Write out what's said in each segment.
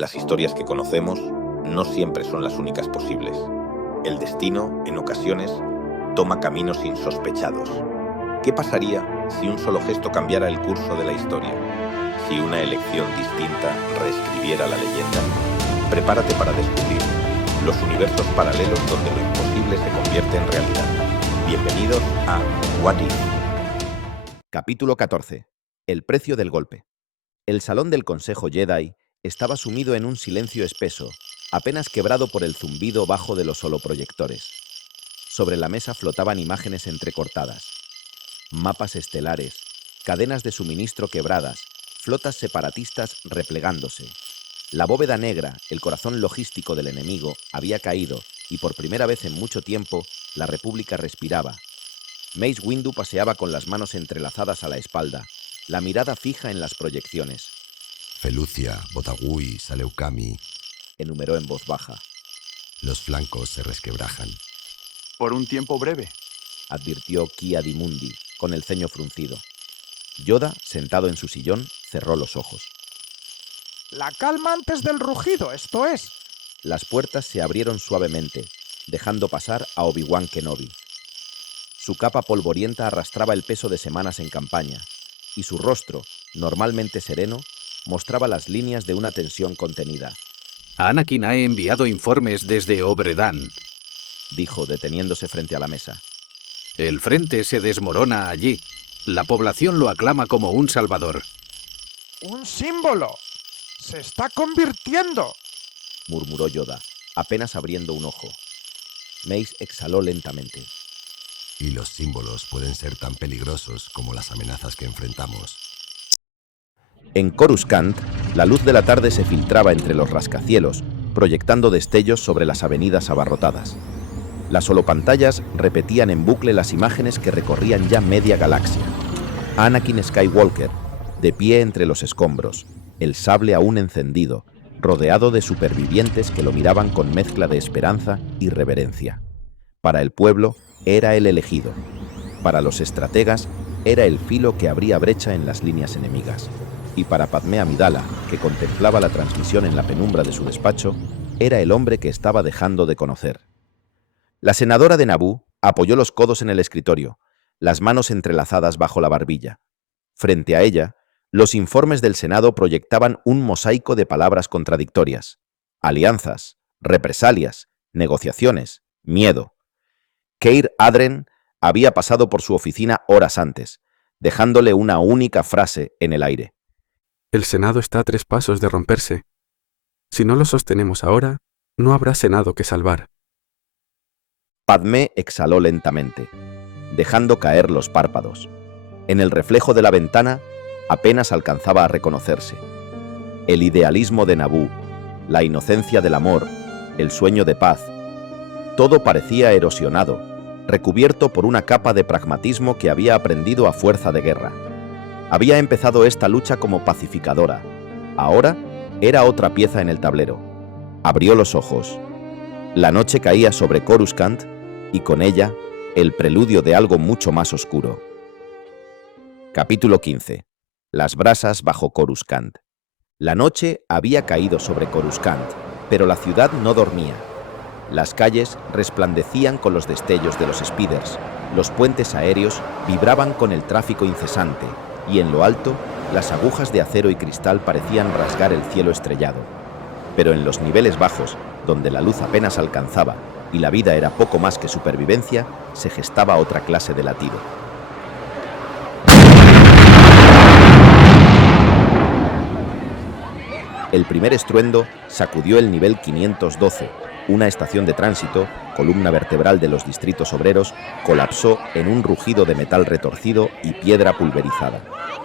Las historias que conocemos no siempre son las únicas posibles. El destino, en ocasiones, toma caminos insospechados. ¿Qué pasaría si un solo gesto cambiara el curso de la historia? Si una elección distinta reescribiera la leyenda. Prepárate para descubrir los universos paralelos donde lo imposible se convierte en realidad. Bienvenidos a What If. Capítulo 14. El precio del golpe. El salón del Consejo Jedi estaba sumido en un silencio espeso, apenas quebrado por el zumbido bajo de los holoproyectores. Sobre la mesa flotaban imágenes entrecortadas. Mapas estelares, cadenas de suministro quebradas, flotas separatistas replegándose. La bóveda negra, el corazón logístico del enemigo, había caído y por primera vez en mucho tiempo la República respiraba. Mace Windu paseaba con las manos entrelazadas a la espalda, la mirada fija en las proyecciones. Felucia, Botagui, Saleukami, enumeró en voz baja. Los flancos se resquebrajan. Por un tiempo breve, advirtió Ki-Adi-Mundi, con el ceño fruncido. Yoda, sentado en su sillón, cerró los ojos. La calma antes del rugido, esto es. Las puertas se abrieron suavemente, dejando pasar a Obi-Wan Kenobi. Su capa polvorienta arrastraba el peso de semanas en campaña, y su rostro, normalmente sereno, mostraba las líneas de una tensión contenida. Anakin ha enviado informes desde Obredan, dijo, deteniéndose frente a la mesa. El frente se desmorona allí. La población lo aclama como un salvador. ¡Un símbolo! ¡Se está convirtiendo!, murmuró Yoda, apenas abriendo un ojo. Mace exhaló lentamente. Y los símbolos pueden ser tan peligrosos como las amenazas que enfrentamos. En Coruscant, la luz de la tarde se filtraba entre los rascacielos, proyectando destellos sobre las avenidas abarrotadas. Las holopantallas repetían en bucle las imágenes que recorrían ya media galaxia. Anakin Skywalker, de pie entre los escombros, el sable aún encendido, rodeado de supervivientes que lo miraban con mezcla de esperanza y reverencia. Para el pueblo, era el elegido. Para los estrategas, era el filo que abría brecha en las líneas enemigas. Y para Padmé Amidala, que contemplaba la transmisión en la penumbra de su despacho, era el hombre que estaba dejando de conocer. La senadora de Naboo apoyó los codos en el escritorio, las manos entrelazadas bajo la barbilla. Frente a ella, los informes del Senado proyectaban un mosaico de palabras contradictorias. Alianzas, represalias, negociaciones, miedo. Keir Adren había pasado por su oficina horas antes, dejándole una única frase en el aire. El Senado está a 3 pasos de romperse. Si no lo sostenemos ahora, no habrá Senado que salvar. Padmé exhaló lentamente, dejando caer los párpados. En el reflejo de la ventana apenas alcanzaba a reconocerse. El idealismo de Naboo, la inocencia del amor, el sueño de paz, todo parecía erosionado, recubierto por una capa de pragmatismo que había aprendido a fuerza de guerra. Había empezado esta lucha como pacificadora. Ahora era otra pieza en el tablero. Abrió los ojos. La noche caía sobre Coruscant y con ella el preludio de algo mucho más oscuro. Capítulo 15. Las brasas bajo Coruscant. La noche había caído sobre Coruscant, pero la ciudad no dormía. Las calles resplandecían con los destellos de los speeders, los puentes aéreos vibraban con el tráfico incesante, y en lo alto, las agujas de acero y cristal parecían rasgar el cielo estrellado. Pero en los niveles bajos, donde la luz apenas alcanzaba y la vida era poco más que supervivencia, se gestaba otra clase de latido. El primer estruendo sacudió el nivel 512, una estación de tránsito, columna vertebral de los distritos obreros, colapsó en un rugido de metal retorcido y piedra pulverizada.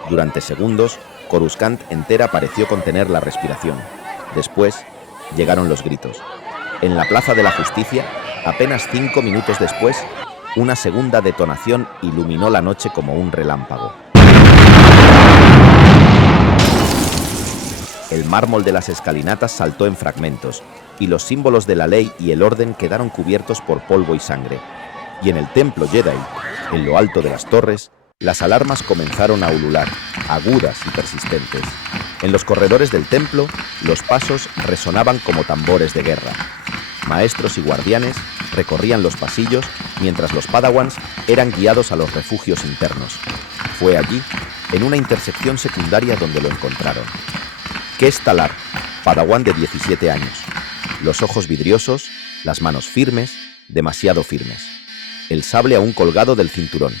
Durante segundos, Coruscant entera pareció contener la respiración. Después, llegaron los gritos. En la Plaza de la Justicia, apenas 5 minutos después, una segunda detonación iluminó la noche como un relámpago. El mármol de las escalinatas saltó en fragmentos, y los símbolos de la ley y el orden quedaron cubiertos por polvo y sangre. Y en el templo Jedi, en lo alto de las torres, las alarmas comenzaron a ulular, agudas y persistentes. En los corredores del templo, los pasos resonaban como tambores de guerra. Maestros y guardianes recorrían los pasillos mientras los Padawans eran guiados a los refugios internos. Fue allí, en una intersección secundaria, donde lo encontraron. Kes Talar, Padawan de 17 años. Los ojos vidriosos, las manos firmes, demasiado firmes. El sable aún colgado del cinturón.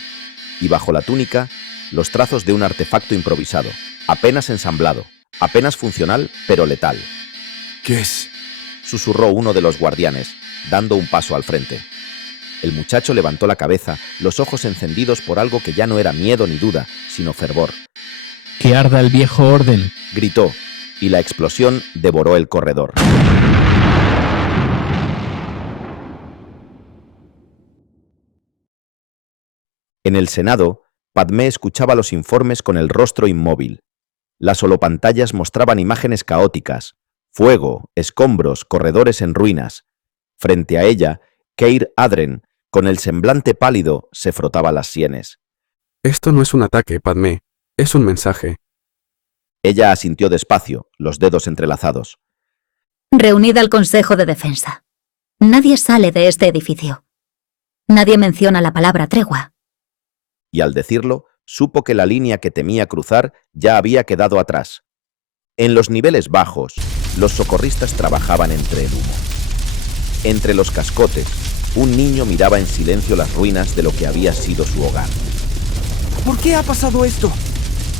Y bajo la túnica, los trazos de un artefacto improvisado, apenas ensamblado, apenas funcional, pero letal. ¿Qué es? Susurró uno de los guardianes, dando un paso al frente. El muchacho levantó la cabeza, los ojos encendidos por algo que ya no era miedo ni duda, sino fervor. ¡Que arda el viejo orden! Gritó, y la explosión devoró el corredor. En el Senado, Padmé escuchaba los informes con el rostro inmóvil. Las holopantallas mostraban imágenes caóticas: fuego, escombros, corredores en ruinas. Frente a ella, Keir Adren, con el semblante pálido, se frotaba las sienes. Esto no es un ataque, Padmé. Es un mensaje. Ella asintió despacio, los dedos entrelazados. Reunid al Consejo de Defensa. Nadie sale de este edificio. Nadie menciona la palabra tregua. Y al decirlo, supo que la línea que temía cruzar ya había quedado atrás. En los niveles bajos, los socorristas trabajaban entre el humo. Entre los cascotes, un niño miraba en silencio las ruinas de lo que había sido su hogar. ¿Por qué ha pasado esto?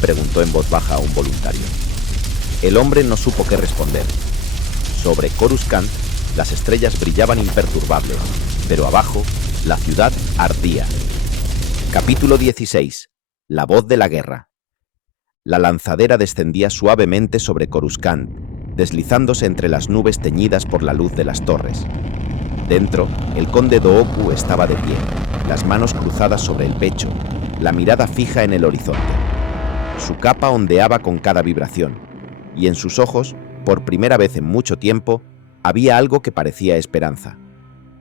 Preguntó en voz baja a un voluntario. El hombre no supo qué responder. Sobre Coruscant, las estrellas brillaban imperturbables, pero abajo, la ciudad ardía. Capítulo 16. La voz de la guerra. La lanzadera descendía suavemente sobre Coruscant, deslizándose entre las nubes teñidas por la luz de las torres. Dentro, el conde Dooku estaba de pie, las manos cruzadas sobre el pecho, la mirada fija en el horizonte. Su capa ondeaba con cada vibración, y en sus ojos, por primera vez en mucho tiempo, había algo que parecía esperanza.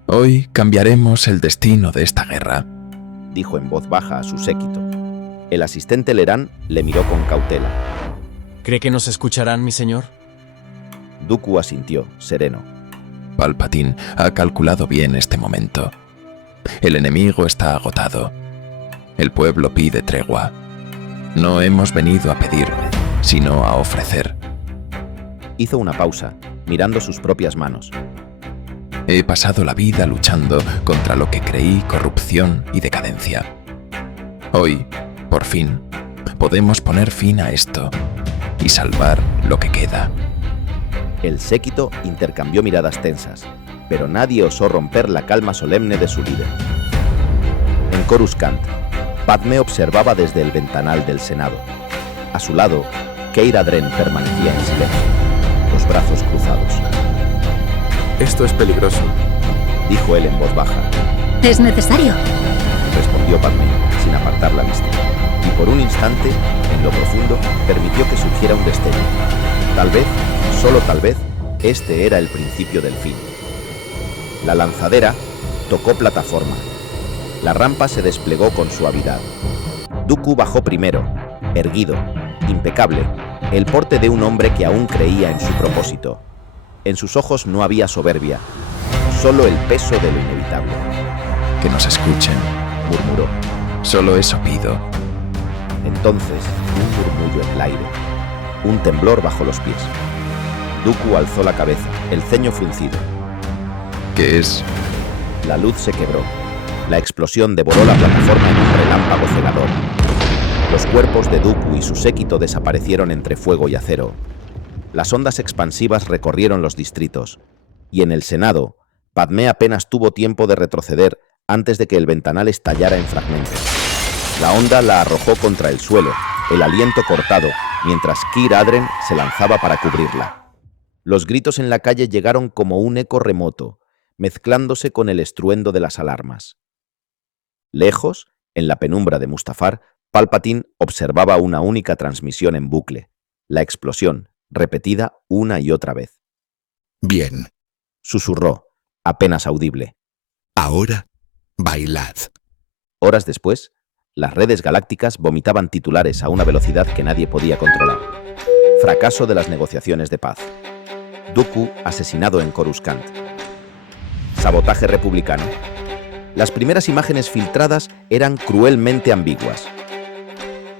Hoy cambiaremos el destino de esta guerra, dijo en voz baja a su séquito. El asistente Lerán le miró con cautela. ¿Cree que nos escucharán, mi señor? Dooku asintió, sereno. Palpatine ha calculado bien este momento. El enemigo está agotado. El pueblo pide tregua. No hemos venido a pedir, sino a ofrecer. Hizo una pausa, mirando sus propias manos. He pasado la vida luchando contra lo que creí corrupción y decadencia. Hoy, por fin, podemos poner fin a esto y salvar lo que queda. El séquito intercambió miradas tensas, pero nadie osó romper la calma solemne de su líder. En Coruscant, Padmé observaba desde el ventanal del Senado. A su lado, Keir Adren permanecía en silencio, los brazos cruzados. Esto es peligroso, dijo él en voz baja. ¿Es necesario?, respondió Padmé, sin apartar la vista. Y por un instante, en lo profundo, permitió que surgiera un destello. Tal vez, solo tal vez, este era el principio del fin. La lanzadera tocó plataforma. La rampa se desplegó con suavidad. Dooku bajó primero, erguido, impecable, el porte de un hombre que aún creía en su propósito. En sus ojos no había soberbia, solo el peso de lo inevitable. Que nos escuchen, murmuró. Solo eso pido. Entonces, un murmullo en el aire, un temblor bajo los pies. Dooku alzó la cabeza, el ceño fruncido. ¿Qué es? La luz se quebró. La explosión devoró la plataforma en un relámpago cegador. Los cuerpos de Dooku y su séquito desaparecieron entre fuego y acero. Las ondas expansivas recorrieron los distritos, y en el Senado, Padmé apenas tuvo tiempo de retroceder antes de que el ventanal estallara en fragmentos. La onda la arrojó contra el suelo, el aliento cortado, mientras Keir Adren se lanzaba para cubrirla. Los gritos en la calle llegaron como un eco remoto, mezclándose con el estruendo de las alarmas. Lejos, en la penumbra de Mustafar, Palpatine observaba una única transmisión en bucle, la explosión, repetida una y otra vez. Bien. Susurró, apenas audible. Ahora, bailad. Horas después, las redes galácticas vomitaban titulares a una velocidad que nadie podía controlar. Fracaso de las negociaciones de paz. Dooku asesinado en Coruscant. Sabotaje republicano. Las primeras imágenes filtradas eran cruelmente ambiguas.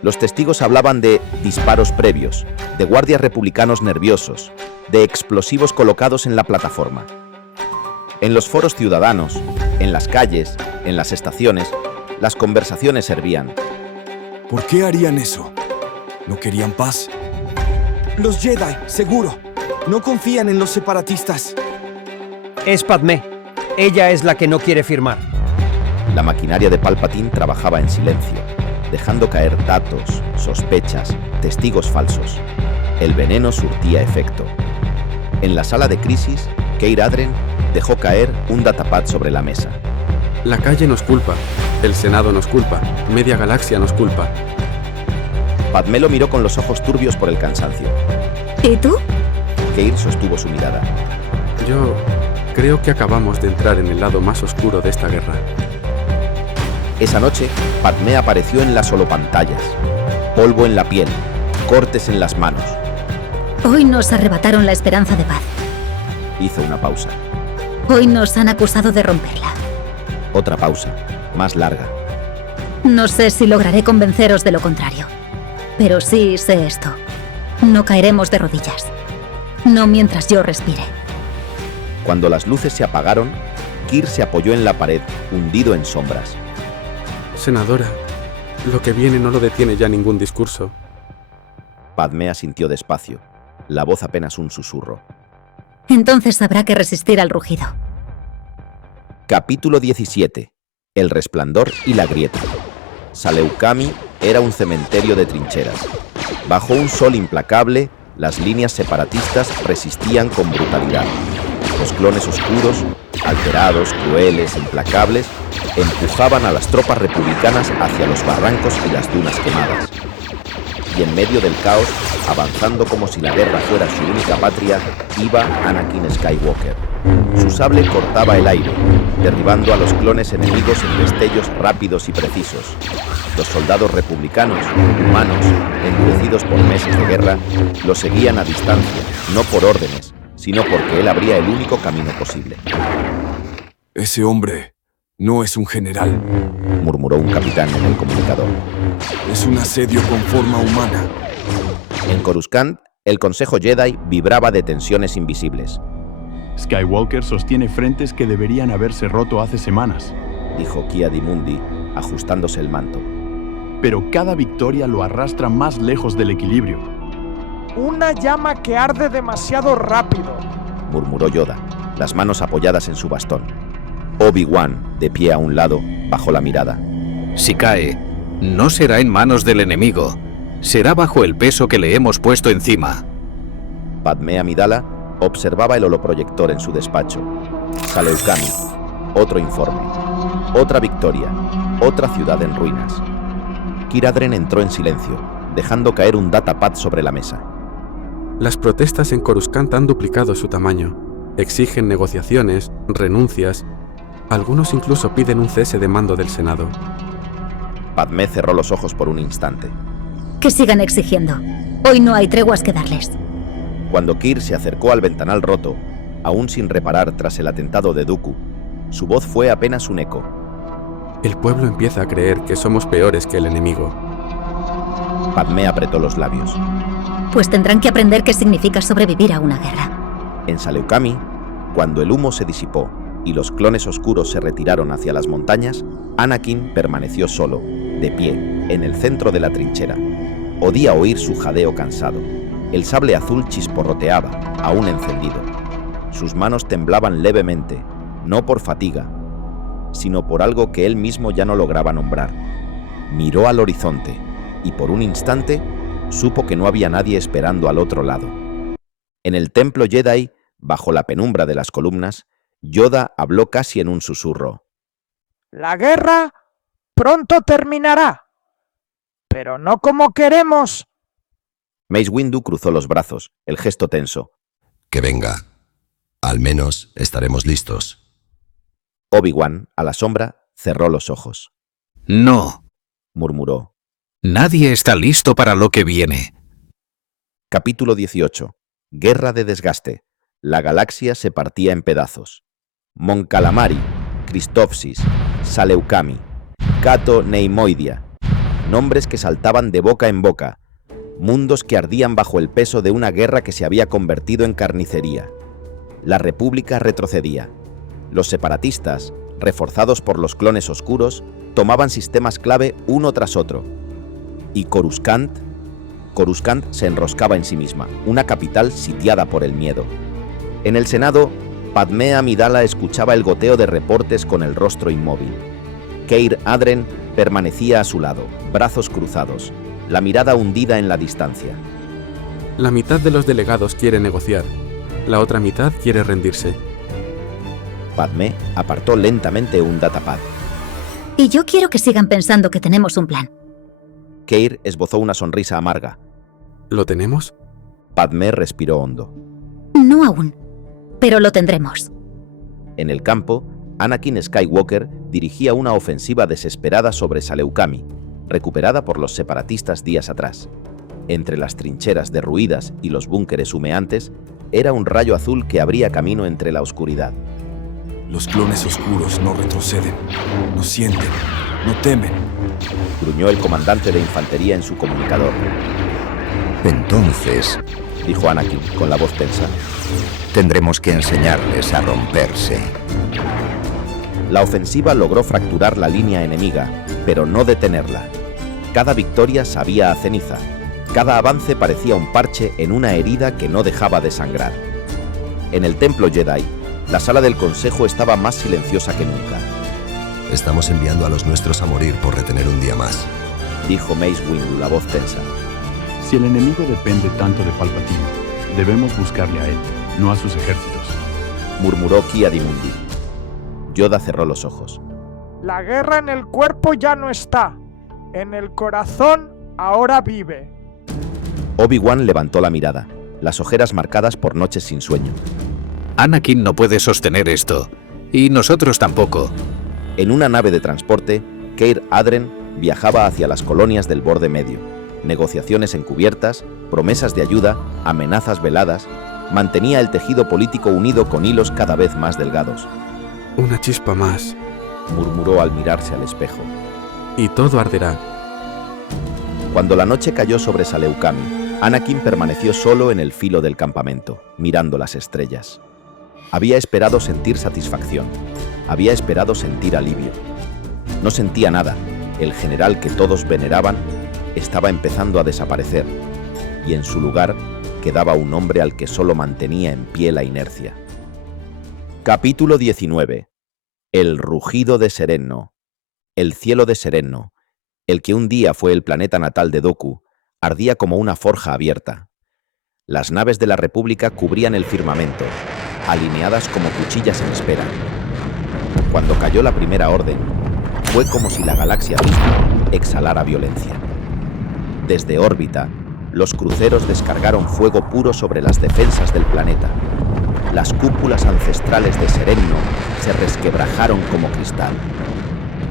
Los testigos hablaban de disparos previos, de guardias republicanos nerviosos, de explosivos colocados en la plataforma. En los foros ciudadanos, en las calles, en las estaciones, las conversaciones hervían. ¿Por qué harían eso? ¿No querían paz? Los Jedi, seguro. No confían en los separatistas. Es Padmé. Ella es la que no quiere firmar. La maquinaria de Palpatine trabajaba en silencio, dejando caer datos, sospechas, testigos falsos. El veneno surtía efecto. En la sala de crisis, Keir Adren dejó caer un datapad sobre la mesa. La calle nos culpa, el Senado nos culpa, media galaxia nos culpa. Padmé lo miró con los ojos turbios por el cansancio. ¿Y tú? Keir sostuvo su mirada. Yo creo que acabamos de entrar en el lado más oscuro de esta guerra. Esa noche, Padmé apareció en las holopantallas. Polvo en la piel, cortes en las manos. Hoy nos arrebataron la esperanza de paz. Hizo una pausa. Hoy nos han acusado de romperla. Otra pausa, más larga. No sé si lograré convenceros de lo contrario. Pero sí sé esto. No caeremos de rodillas. No mientras yo respire. Cuando las luces se apagaron, Keir se apoyó en la pared, hundido en sombras. Senadora, lo que viene no lo detiene ya ningún discurso. Padmé asintió despacio, la voz apenas un susurro. Entonces habrá que resistir al rugido. Capítulo 17. El resplandor y la grieta. Saleukami era un cementerio de trincheras. Bajo un sol implacable, las líneas separatistas resistían con brutalidad. Los clones oscuros, alterados, crueles, implacables, empujaban a las tropas republicanas hacia los barrancos y las dunas quemadas. Y en medio del caos, avanzando como si la guerra fuera su única patria, iba Anakin Skywalker. Su sable cortaba el aire, derribando a los clones enemigos en destellos rápidos y precisos. Los soldados republicanos, humanos, endurecidos por meses de guerra, lo seguían a distancia, no por órdenes, sino porque él abría el único camino posible. Ese hombre no es un general, murmuró un capitán en el comunicador. Es un asedio con forma humana. En Coruscant, el Consejo Jedi vibraba de tensiones invisibles. Skywalker sostiene frentes que deberían haberse roto hace semanas, dijo Ki-Adi-Mundi, ajustándose el manto. Pero cada victoria lo arrastra más lejos del equilibrio. Una llama que arde demasiado rápido, murmuró Yoda, las manos apoyadas en su bastón. Obi-Wan, de pie a un lado, bajó la mirada. Si cae, no será en manos del enemigo, será bajo el peso que le hemos puesto encima. Padmé Amidala observaba el holoproyector en su despacho. Saleukami, otro informe, otra victoria, otra ciudad en ruinas. Keir Adren entró en silencio, dejando caer un datapad sobre la mesa. Las protestas en Coruscant han duplicado su tamaño. Exigen negociaciones, renuncias. Algunos incluso piden un cese de mando del Senado. Padmé cerró los ojos por un instante. Que sigan exigiendo. Hoy no hay treguas que darles. Cuando Keir se acercó al ventanal roto, aún sin reparar tras el atentado de Dooku, su voz fue apenas un eco. El pueblo empieza a creer que somos peores que el enemigo. Padmé apretó los labios. Pues tendrán que aprender qué significa sobrevivir a una guerra. En Saleukami, cuando el humo se disipó y los clones oscuros se retiraron hacia las montañas, Anakin permaneció solo, de pie, en el centro de la trinchera. Podía oír su jadeo cansado. El sable azul chisporroteaba, aún encendido. Sus manos temblaban levemente, no por fatiga, sino por algo que él mismo ya no lograba nombrar. Miró al horizonte y por un instante supo que no había nadie esperando al otro lado. En el templo Jedi, bajo la penumbra de las columnas, Yoda habló casi en un susurro. La guerra pronto terminará, pero no como queremos. Mace Windu cruzó los brazos, el gesto tenso. Que venga. Al menos estaremos listos. Obi-Wan, a la sombra, cerró los ojos. No, murmuró. Nadie está listo para lo que viene. Capítulo 18. Guerra de desgaste. La galaxia se partía en pedazos. Mon Calamari, Christophsis, Saleukami, Cato Neimoidia. Nombres que saltaban de boca en boca. Mundos que ardían bajo el peso de una guerra que se había convertido en carnicería. La República retrocedía. Los separatistas, reforzados por los clones oscuros, tomaban sistemas clave uno tras otro. Y Coruscant se enroscaba en sí misma, una capital sitiada por el miedo. En el Senado, Padmé Amidala escuchaba el goteo de reportes con el rostro inmóvil. Keir Adren permanecía a su lado, brazos cruzados, la mirada hundida en la distancia. La mitad de los delegados quiere negociar, la otra mitad quiere rendirse. Padmé apartó lentamente un datapad. Y yo quiero que sigan pensando que tenemos un plan. Keir esbozó una sonrisa amarga. ¿Lo tenemos? Padmé respiró hondo. No aún, pero lo tendremos. En el campo, Anakin Skywalker dirigía una ofensiva desesperada sobre Saleukami, recuperada por los separatistas días atrás. Entre las trincheras derruidas y los búnkeres humeantes, era un rayo azul que abría camino entre la oscuridad. Los clones oscuros no retroceden, no sienten, no temen. Gruñó el comandante de infantería en su comunicador. Entonces, dijo Anakin con la voz tensa, tendremos que enseñarles a romperse. La ofensiva logró fracturar la línea enemiga, pero no detenerla. Cada victoria sabía a ceniza. Cada avance parecía un parche en una herida que no dejaba de sangrar. En el templo Jedi, la sala del consejo estaba más silenciosa que nunca. Estamos enviando a los nuestros a morir por retener un día más, dijo Mace Windu, la voz tensa. Si el enemigo depende tanto de Palpatine, debemos buscarle a él, no a sus ejércitos, murmuró Ki-Adi-Mundi. Yoda cerró los ojos. La guerra en el cuerpo ya no está. En el corazón ahora vive. Obi-Wan levantó la mirada, las ojeras marcadas por noches sin sueño. Anakin no puede sostener esto, y nosotros tampoco. En una nave de transporte, Keir Adren viajaba hacia las colonias del borde medio. Negociaciones encubiertas, promesas de ayuda, amenazas veladas, mantenía el tejido político unido con hilos cada vez más delgados. Una chispa más, murmuró al mirarse al espejo. Y todo arderá. Cuando la noche cayó sobre Saleukami, Anakin permaneció solo en el filo del campamento, mirando las estrellas. Había esperado sentir satisfacción. Había esperado sentir alivio. No sentía nada. El general que todos veneraban estaba empezando a desaparecer, y en su lugar quedaba un hombre al que solo mantenía en pie la inercia. Capítulo 19. El rugido de Serenno. El cielo de Serenno, el que un día fue el planeta natal de Dooku, ardía como una forja abierta. Las naves de la República cubrían el firmamento, alineadas como cuchillas en espera. Cuando cayó la primera orden, fue como si la galaxia misma exhalara violencia. Desde órbita, los cruceros descargaron fuego puro sobre las defensas del planeta. Las cúpulas ancestrales de Serenno se resquebrajaron como cristal.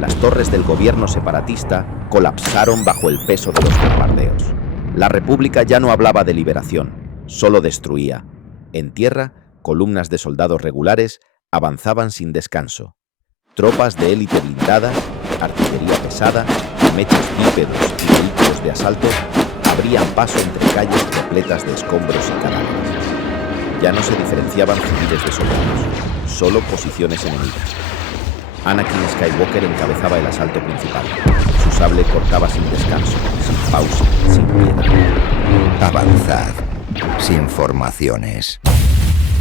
Las torres del gobierno separatista colapsaron bajo el peso de los bombardeos. La República ya no hablaba de liberación, solo destruía. En tierra, columnas de soldados regulares avanzaban sin descanso. Tropas de élite blindada, artillería pesada, mechas bípedos y vehículos de asalto abrían paso entre calles repletas de escombros y cadáveres. Ya no se diferenciaban civiles de soldados, solo posiciones enemigas. Anakin Skywalker encabezaba el asalto principal. Su sable cortaba sin descanso, sin pausa, sin piedad. Avanzad, sin formaciones.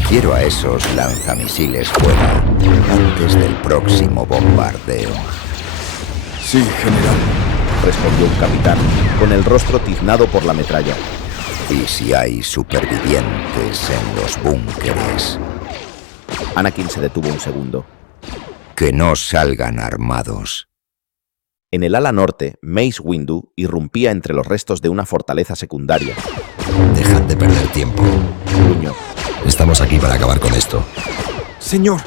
Quiero a esos lanzamisiles fuera, antes del próximo bombardeo. Sí, general, respondió un capitán, con el rostro tiznado por la metralla. ¿Y si hay supervivientes en los búnkeres? Anakin se detuvo un segundo. Que no salgan armados. En el ala norte, Mace Windu irrumpía entre los restos de una fortaleza secundaria. Dejad de perder tiempo. Gruñó. Estamos aquí para acabar con esto. Señor,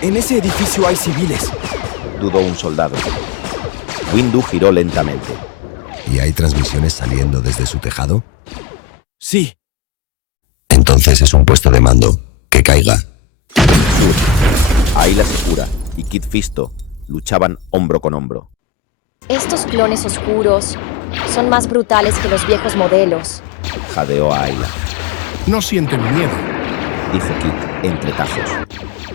en ese edificio hay civiles. Dudó un soldado. Windu giró lentamente. ¿Y hay transmisiones saliendo desde su tejado? Sí. Entonces es un puesto de mando. Que caiga. Ayla Secura y Kit Fisto luchaban hombro con hombro. Estos clones oscuros son más brutales que los viejos modelos. Jadeó a Ayla. No sienten miedo, dijo Kit entre tajos.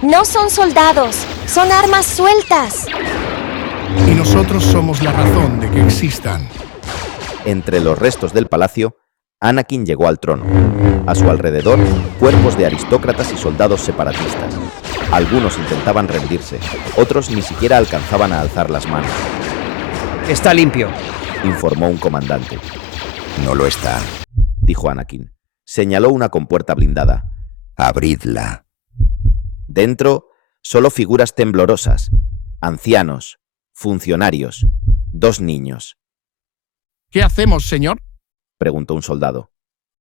No son soldados, son armas sueltas. Y nosotros somos la razón de que existan. Entre los restos del palacio, Anakin llegó al trono. A su alrededor, cuerpos de aristócratas y soldados separatistas. Algunos intentaban rendirse, otros ni siquiera alcanzaban a alzar las manos. Está limpio, informó un comandante. No lo está, dijo Anakin. Señaló una compuerta blindada. Abridla. Dentro, solo figuras temblorosas, ancianos, funcionarios, 2 niños. ¿Qué hacemos, señor? Preguntó un soldado.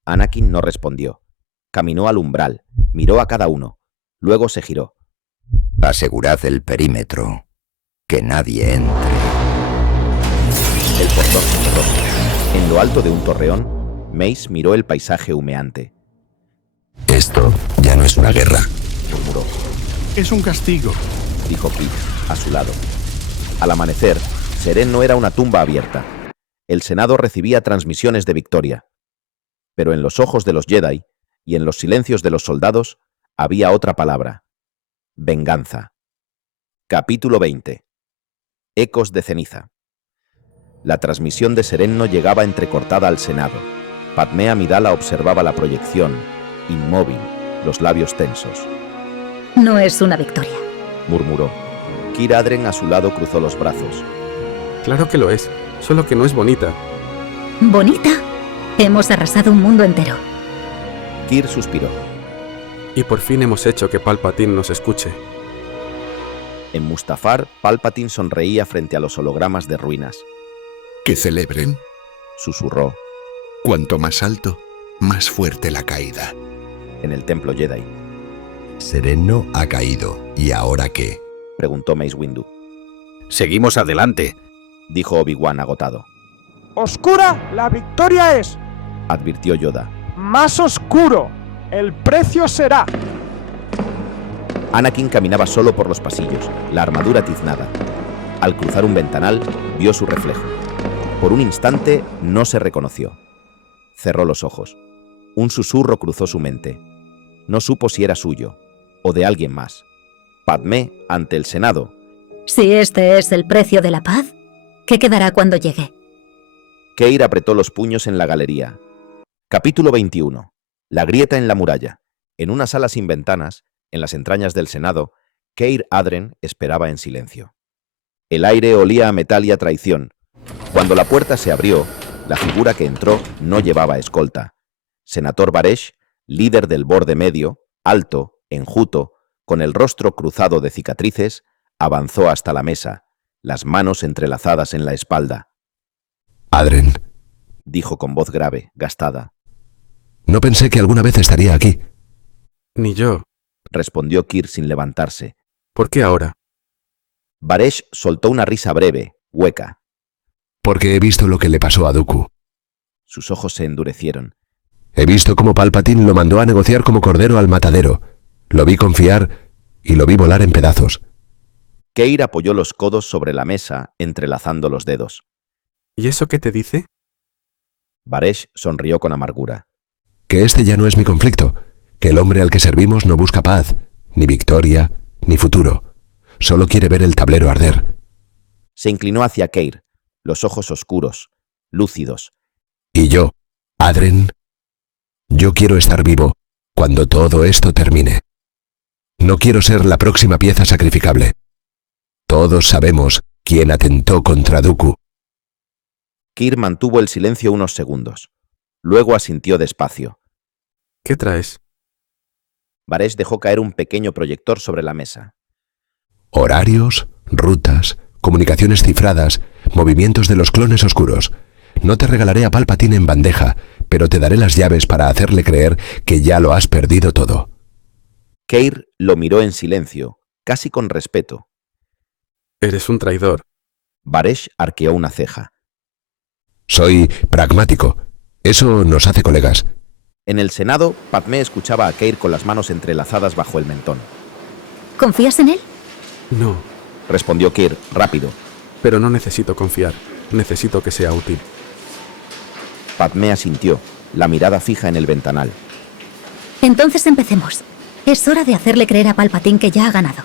Anakin no respondió. Caminó al umbral, miró a cada uno, luego se giró. Asegurad el perímetro. Que nadie entre. El portón se cerró. En lo alto de un torreón, Mace miró el paisaje humeante. Esto ya no es una guerra, murmuró. Es un castigo, dijo Kit, a su lado. Al amanecer, Seren no era una tumba abierta. El Senado recibía transmisiones de victoria. Pero en los ojos de los Jedi y en los silencios de los soldados había otra palabra. Venganza. Capítulo 20. Ecos de ceniza. La transmisión de Serenno llegaba entrecortada al Senado. Padmé Amidala observaba la proyección, inmóvil, los labios tensos. No es una victoria, murmuró. Kir Adren a su lado cruzó los brazos. Claro que lo es, solo que no es bonita. ¿Bonita? Hemos arrasado un mundo entero. Kir suspiró. Y por fin hemos hecho que Palpatine nos escuche. En Mustafar, Palpatine sonreía frente a los hologramas de ruinas. Que celebren, susurró. Cuanto más alto, más fuerte la caída. En el templo Jedi. Serenno ha caído. ¿Y ahora qué? Preguntó Mace Windu. Seguimos adelante, dijo Obi-Wan agotado. Oscura, la victoria es. Advirtió Yoda. Más oscuro. El precio será. Anakin caminaba solo por los pasillos, la armadura tiznada. Al cruzar un ventanal, vio su reflejo. Por un instante no se reconoció. Cerró los ojos. Un susurro cruzó su mente. No supo si era suyo o de alguien más. Padmé ante el Senado. Si este es el precio de la paz, ¿qué quedará cuando llegue? Keir apretó los puños en la galería. Capítulo 21. La grieta en la muralla. En una sala sin ventanas, en las entrañas del Senado, Keir Adren esperaba en silencio. El aire olía a metal y a traición. Cuando la puerta se abrió, la figura que entró no llevaba escolta. Senator Baresh, líder del borde medio, alto, enjuto, con el rostro cruzado de cicatrices, avanzó hasta la mesa, las manos entrelazadas en la espalda. Adren, dijo con voz grave, gastada. No pensé que alguna vez estaría aquí. Ni yo, respondió Kir sin levantarse. ¿Por qué ahora? Baresh soltó una risa breve, hueca. Porque he visto lo que le pasó a Dooku. Sus ojos se endurecieron. He visto cómo Palpatine lo mandó a negociar como cordero al matadero. Lo vi confiar y lo vi volar en pedazos. Keir apoyó los codos sobre la mesa, entrelazando los dedos. ¿Y eso qué te dice? Baresh sonrió con amargura. Que este ya no es mi conflicto. Que el hombre al que servimos no busca paz, ni victoria, ni futuro. Solo quiere ver el tablero arder. Se inclinó hacia Keir, los ojos oscuros, lúcidos. Y yo, Adren, yo quiero estar vivo cuando todo esto termine. No quiero ser la próxima pieza sacrificable. Todos sabemos quién atentó contra Dooku. Kir mantuvo el silencio unos segundos. Luego asintió despacio. ¿Qué traes? Baresh dejó caer un pequeño proyector sobre la mesa. Horarios, rutas, comunicaciones cifradas, movimientos de los clones oscuros. No te regalaré a Palpatine en bandeja, pero te daré las llaves para hacerle creer que ya lo has perdido todo. Keir lo miró en silencio, casi con respeto. Eres un traidor. Baresh arqueó una ceja. Soy pragmático. Eso nos hace colegas. En el Senado, Padmé escuchaba a Keir con las manos entrelazadas bajo el mentón. ¿Confías en él? No, Respondió Keir, rápido. pero no necesito confiar. Necesito que sea útil. Padmé asintió, la mirada fija en el ventanal. Entonces empecemos. Es hora de hacerle creer a Palpatine que ya ha ganado.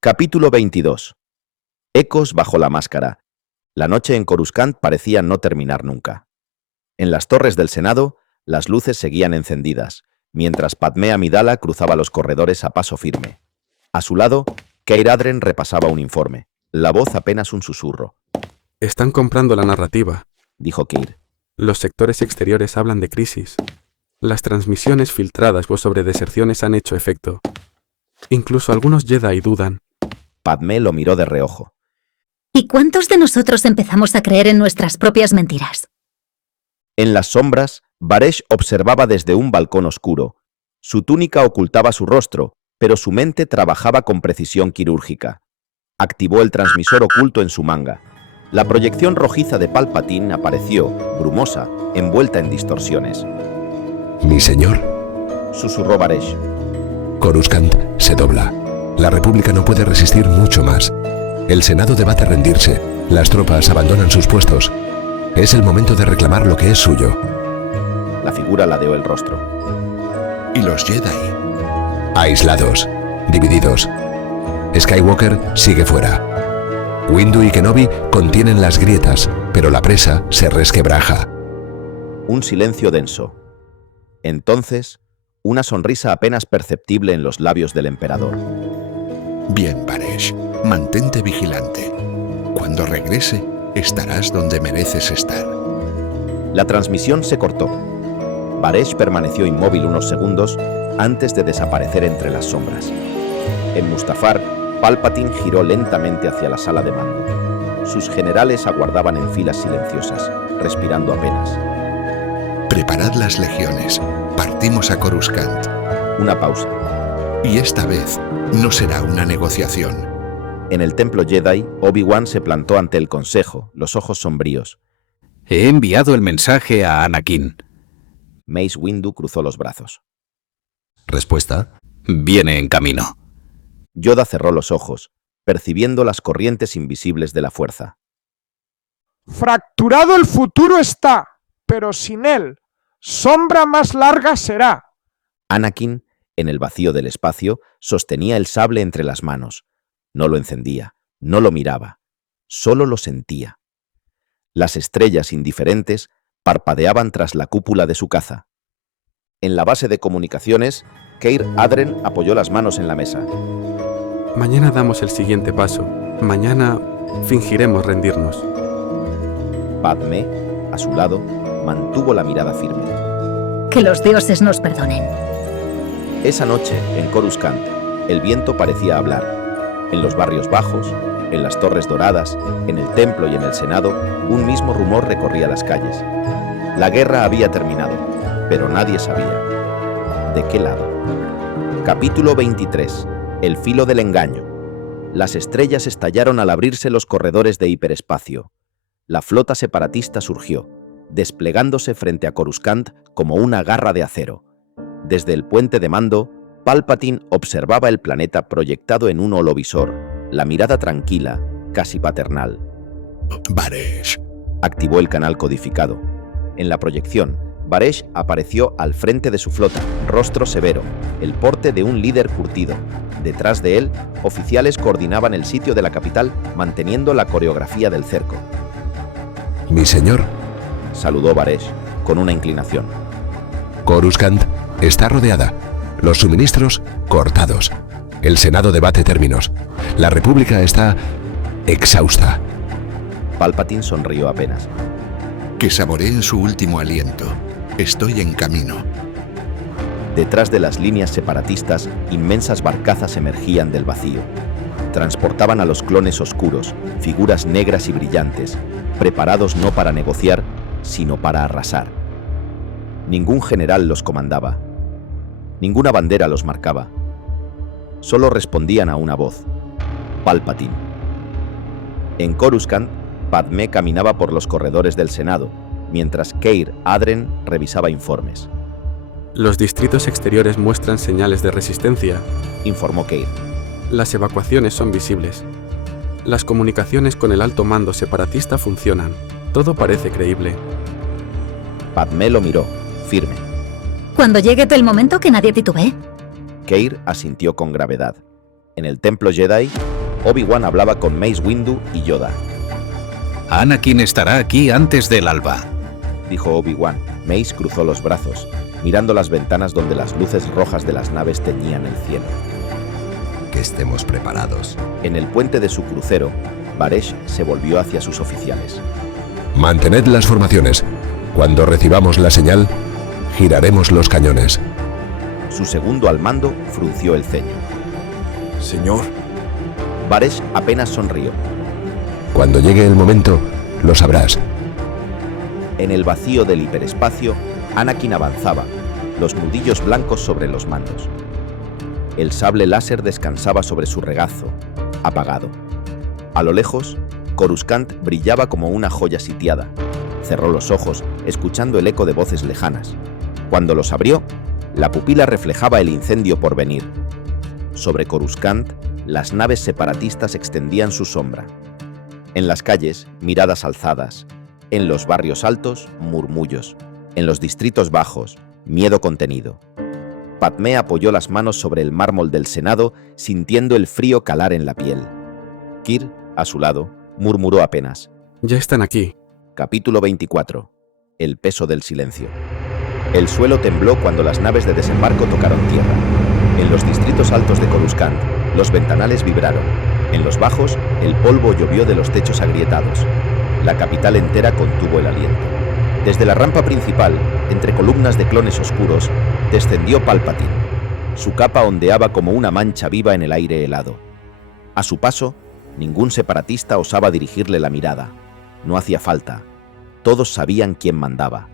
Capítulo 22. Ecos bajo la máscara. La noche en Coruscant parecía no terminar nunca. En las torres del Senado, las luces seguían encendidas, mientras Padmé Amidala cruzaba los corredores a paso firme. A su lado, Keir Adren repasaba un informe, la voz apenas un susurro. Están comprando la narrativa, dijo Keir. Los sectores exteriores hablan de crisis. Las transmisiones filtradas sobre deserciones han hecho efecto. Incluso algunos Jedi dudan. Padmé lo miró de reojo. ¿Y cuántos de nosotros empezamos a creer en nuestras propias mentiras? En las sombras, Baresh observaba desde un balcón oscuro. Su túnica ocultaba su rostro, pero su mente trabajaba con precisión quirúrgica. Activó el transmisor oculto en su manga. La proyección rojiza de Palpatine apareció, brumosa, envuelta en distorsiones. Mi señor, susurró Baresh. Coruscant se dobla. La República no puede resistir mucho más. El Senado debate rendirse. Las tropas abandonan sus puestos. Es el momento de reclamar lo que es suyo. La figura ladeó el rostro. ¿Y los Jedi? Aislados, divididos. Skywalker sigue fuera. Windu y Kenobi contienen las grietas, pero la presa se resquebraja. Un silencio denso. Entonces, una sonrisa apenas perceptible en los labios del emperador. Bien, Baresh, mantente vigilante. Cuando regrese, estarás donde mereces estar. La transmisión se cortó. Baresh permaneció inmóvil unos segundos antes de desaparecer entre las sombras. En Mustafar, Palpatine giró lentamente hacia la sala de mando. Sus generales aguardaban en filas silenciosas, respirando apenas. Preparad las legiones. Partimos a Coruscant. Una pausa. Y esta vez no será una negociación. En el templo Jedi, Obi-Wan se plantó ante el consejo, los ojos sombríos. He enviado el mensaje a Anakin. Mace Windu cruzó los brazos. ¿Respuesta? Viene en camino. Yoda cerró los ojos, percibiendo las corrientes invisibles de la fuerza. Fracturado el futuro está, pero sin él, sombra más larga será. Anakin, en el vacío del espacio, sostenía el sable entre las manos. No lo encendía, no lo miraba, solo lo sentía. Las estrellas indiferentes parpadeaban tras la cúpula de su caza. En la base de comunicaciones, Keir Adren apoyó las manos en la mesa. Mañana damos el siguiente paso. Mañana fingiremos rendirnos. Padmé, a su lado, mantuvo la mirada firme. Que los dioses nos perdonen. Esa noche, en Coruscant, el viento parecía hablar. En los barrios bajos, en las torres doradas, en el templo y en el Senado, un mismo rumor recorría las calles. La guerra había terminado, pero nadie sabía. ¿De qué lado? Capítulo 23. El filo del engaño. Las estrellas estallaron al abrirse los corredores de hiperespacio. La flota separatista surgió, desplegándose frente a Coruscant como una garra de acero. Desde el puente de mando, Palpatine observaba el planeta proyectado en un holovisor, la mirada tranquila, casi paternal. Baresh. Activó el canal codificado. En la proyección, Baresh apareció al frente de su flota, rostro severo, el porte de un líder curtido. Detrás de él, oficiales coordinaban el sitio de la capital, manteniendo la coreografía del cerco. Mi señor, saludó Baresh, con una inclinación. Coruscant está rodeada. Los suministros cortados. El Senado debate términos. La República está exhausta. Palpatine sonrió apenas. Que saboreen su último aliento. Estoy en camino. Detrás de las líneas separatistas, inmensas barcazas emergían del vacío. Transportaban a los clones oscuros, figuras negras y brillantes, preparados no para negociar, sino para arrasar. Ningún general los comandaba. Ninguna bandera los marcaba. Solo respondían a una voz: Palpatine. En Coruscant, Padmé caminaba por los corredores del Senado, mientras Keir Adren revisaba informes. Los distritos exteriores muestran señales de resistencia, informó Keir. Las evacuaciones son visibles. Las comunicaciones con el alto mando separatista funcionan. Todo parece creíble. Padmé lo miró, firme. Cuando llegue el momento que nadie titubee. Keir asintió con gravedad. En el templo Jedi, Obi-Wan hablaba con Mace Windu y Yoda. Anakin estará aquí antes del alba, dijo Obi-Wan. Mace cruzó los brazos, mirando las ventanas donde las luces rojas de las naves teñían el cielo. Que estemos preparados. En el puente de su crucero, Baresh se volvió hacia sus oficiales. Mantened las formaciones. Cuando recibamos la señal, giraremos los cañones. Su segundo al mando frunció el ceño. Señor. Baresh apenas sonrió. Cuando llegue el momento, lo sabrás. En el vacío del hiperespacio, Anakin avanzaba, los nudillos blancos sobre los mandos. El sable láser descansaba sobre su regazo, apagado. A lo lejos, Coruscant brillaba como una joya sitiada. Cerró los ojos, escuchando el eco de voces lejanas. Cuando los abrió, la pupila reflejaba el incendio por venir. Sobre Coruscant, las naves separatistas extendían su sombra. En las calles, miradas alzadas. En los barrios altos, murmullos. En los distritos bajos, miedo contenido. Padmé apoyó las manos sobre el mármol del Senado, sintiendo el frío calar en la piel. Kir, a su lado, murmuró apenas. Ya están aquí. Capítulo 24. El peso del silencio. El suelo tembló cuando las naves de desembarco tocaron tierra. En los distritos altos de Coruscant, los ventanales vibraron. En los bajos, el polvo llovió de los techos agrietados. La capital entera contuvo el aliento. Desde la rampa principal, entre columnas de clones oscuros, descendió Palpatine. Su capa ondeaba como una mancha viva en el aire helado. A su paso, ningún separatista osaba dirigirle la mirada. No hacía falta. Todos sabían quién mandaba.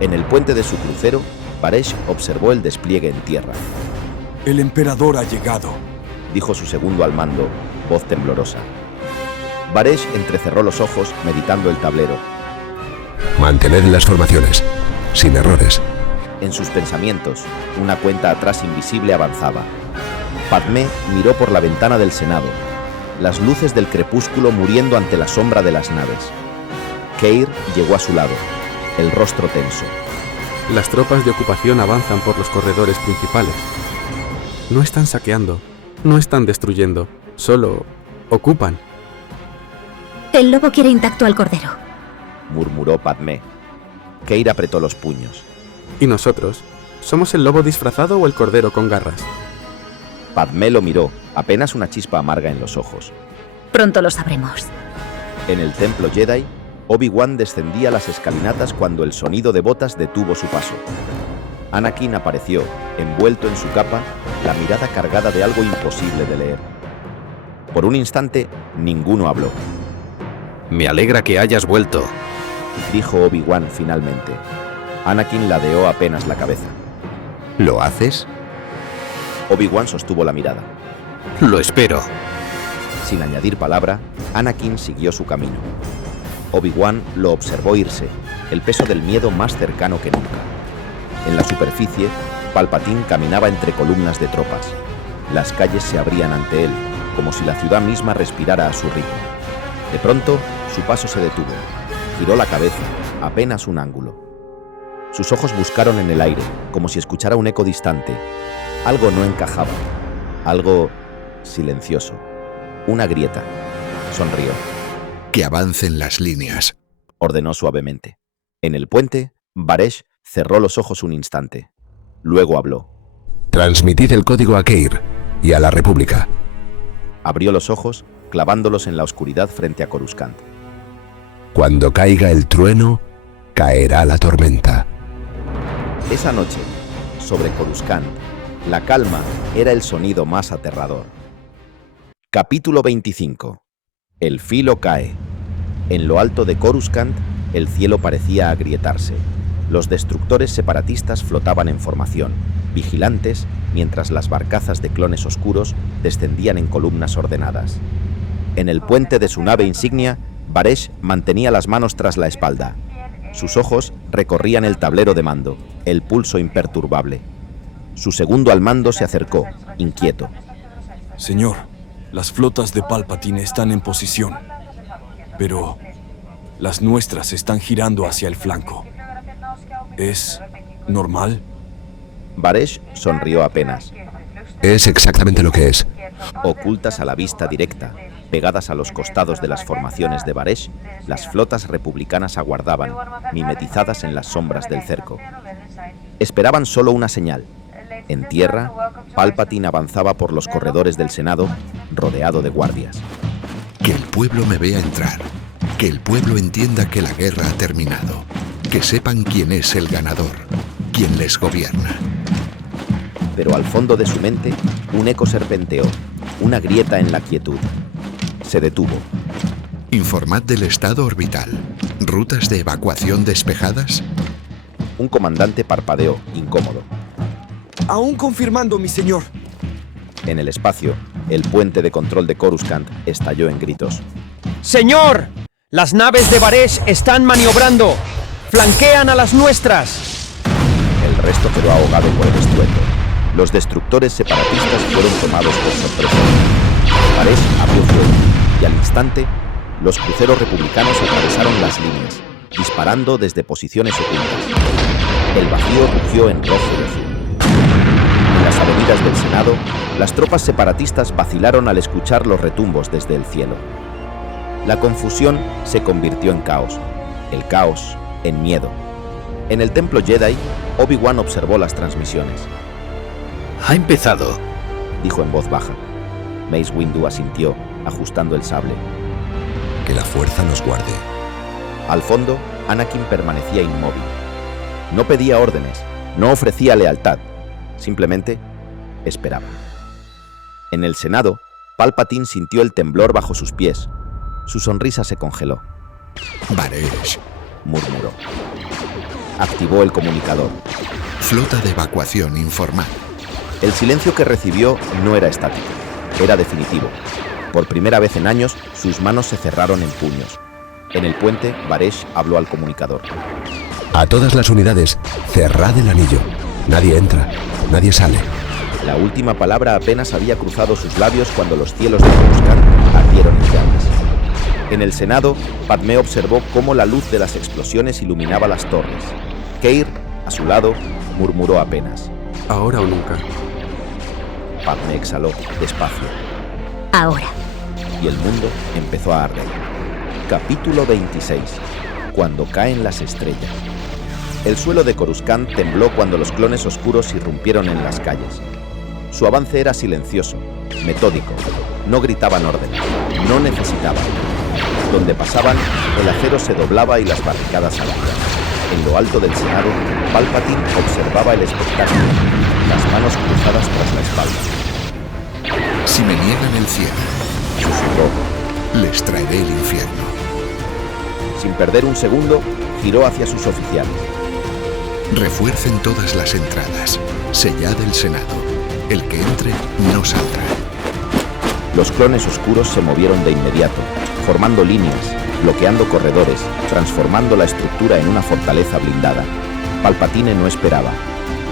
En el puente de su crucero, Baresh observó el despliegue en tierra. El emperador ha llegado, dijo su segundo al mando, voz temblorosa. Baresh entrecerró los ojos, meditando el tablero. Mantened las formaciones, sin errores. En sus pensamientos, una cuenta atrás invisible avanzaba. Padmé miró por la ventana del Senado, las luces del crepúsculo muriendo ante la sombra de las naves. Keir llegó a su lado, el rostro tenso. Las tropas de ocupación avanzan por los corredores principales. No están saqueando, no están destruyendo, solo ocupan. El lobo quiere intacto al cordero, murmuró Padmé. Keir apretó los puños. ¿Y nosotros? ¿Somos el lobo disfrazado o el cordero con garras? Padmé lo miró, apenas una chispa amarga en los ojos. Pronto lo sabremos. En el templo Jedi, Obi-Wan descendía las escalinatas cuando el sonido de botas detuvo su paso. Anakin apareció, envuelto en su capa, la mirada cargada de algo imposible de leer. Por un instante, ninguno habló. Me alegra que hayas vuelto, dijo Obi-Wan finalmente. Anakin ladeó apenas la cabeza. ¿Lo haces? Obi-Wan sostuvo la mirada. Lo espero. Sin añadir palabra, Anakin siguió su camino. Obi-Wan lo observó irse, el peso del miedo más cercano que nunca. En la superficie, Palpatine caminaba entre columnas de tropas. Las calles se abrían ante él, como si la ciudad misma respirara a su ritmo. De pronto, su paso se detuvo. Giró la cabeza, apenas un ángulo. Sus ojos buscaron en el aire, como si escuchara un eco distante. Algo no encajaba. Algo silencioso. Una grieta. Sonrió. Que avancen las líneas, ordenó suavemente. En el puente, Baresh cerró los ojos un instante. Luego habló. Transmitid el código a Keir y a la República. Abrió los ojos, clavándolos en la oscuridad frente a Coruscant. Cuando caiga el trueno, caerá la tormenta. Esa noche, sobre Coruscant, la calma era el sonido más aterrador. Capítulo 25. El filo cae. En lo alto de Coruscant, el cielo parecía agrietarse. Los destructores separatistas flotaban en formación, vigilantes, mientras las barcazas de clones oscuros descendían en columnas ordenadas. En el puente de su nave insignia, Baresh mantenía las manos tras la espalda. Sus ojos recorrían el tablero de mando, el pulso imperturbable. Su segundo al mando se acercó, inquieto. Señor, las flotas de Palpatine están en posición, pero las nuestras están girando hacia el flanco. ¿Es normal? Varesh sonrió apenas. Es exactamente lo que es. Ocultas a la vista directa, pegadas a los costados de las formaciones de Varesh, las flotas republicanas aguardaban, mimetizadas en las sombras del cerco. Esperaban solo una señal. En tierra, Palpatine avanzaba por los corredores del Senado, rodeado de guardias. Que el pueblo me vea entrar. Que el pueblo entienda que la guerra ha terminado. Que sepan quién es el ganador, quién les gobierna. Pero al fondo de su mente, un eco serpenteó, una grieta en la quietud. Se detuvo. Informad del estado orbital. ¿Rutas de evacuación despejadas? Un comandante parpadeó, incómodo. Aún confirmando, mi señor. En el espacio, el puente de control de Coruscant estalló en gritos. ¡Señor! ¡Las naves de Varesh están maniobrando! ¡Flanquean a las nuestras! El resto quedó ahogado por el estruendo. Los destructores separatistas fueron tomados por sorpresa. Varesh abrió fuego y al instante, los cruceros republicanos atravesaron las líneas, disparando desde posiciones ocultas. El vacío rugió en rojo y azul. En las avenidas del Senado, las tropas separatistas vacilaron al escuchar los retumbos desde el cielo. La confusión se convirtió en caos, el caos en miedo. En el templo Jedi, Obi-Wan observó las transmisiones. Ha empezado, dijo en voz baja. Mace Windu asintió, ajustando el sable. Que la fuerza nos guarde. Al fondo, Anakin permanecía inmóvil. No pedía órdenes, no ofrecía lealtad, simplemente esperaba. En el Senado, Palpatine sintió el temblor bajo sus pies. Su sonrisa se congeló. Varesh, murmuró. Activó el comunicador. Flota de evacuación, informad. El silencio que recibió no era estático, era definitivo. Por primera vez en años, sus manos se cerraron en puños. En el puente, Varesh habló al comunicador. A todas las unidades, cerrad el anillo. Nadie entra, nadie sale. La última palabra apenas había cruzado sus labios cuando los cielos de Coruscant ardieron en llamas. En el Senado, Padmé observó cómo la luz de las explosiones iluminaba las torres. Keir, a su lado, murmuró apenas. Ahora o nunca. Padmé exhaló, despacio. Ahora. Y el mundo empezó a arder. Capítulo 26. Cuando caen las estrellas. El suelo de Coruscant tembló cuando los clones oscuros irrumpieron en las calles. Su avance era silencioso, metódico. No gritaban órdenes, no necesitaban. Donde pasaban, el acero se doblaba y las barricadas ardían. En lo alto del Senado, Palpatine observaba el espectáculo, las manos cruzadas tras la espalda. Si me niegan el cielo, susurró, les traeré el infierno. Sin perder un segundo, giró hacia sus oficiales. Refuercen todas las entradas. Sellad el Senado. El que entre no saldrá. Los clones oscuros se movieron de inmediato, formando líneas, bloqueando corredores, transformando la estructura en una fortaleza blindada. Palpatine no esperaba.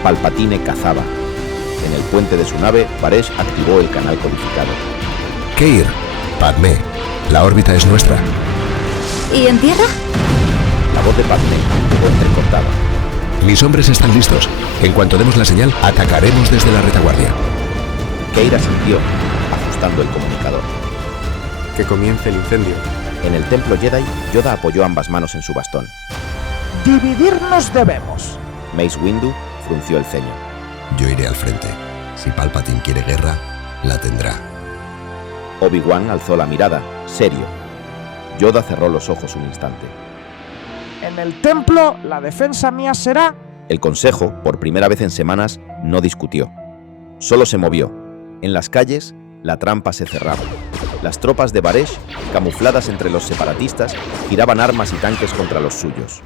Palpatine cazaba. En el puente de su nave, Varesh activó el canal codificado. Keir, Padmé, la órbita es nuestra. ¿Y en tierra? La voz de Padmé quedó entrecortada. Mis hombres están listos. En cuanto demos la señal, atacaremos desde la retaguardia. Keir asintió, ajustando el comunicador. Que comience el incendio. En el templo Jedi, Yoda apoyó ambas manos en su bastón. Dividirnos debemos. Mace Windu frunció el ceño. Yo iré al frente. Si Palpatine quiere guerra, la tendrá. Obi-Wan alzó la mirada, serio. Yoda cerró los ojos un instante. En el templo, la defensa mía será... El consejo, por primera vez en semanas, no discutió. Solo se movió. En las calles, la trampa se cerraba. Las tropas de Varesh, camufladas entre los separatistas, giraban armas y tanques contra los suyos.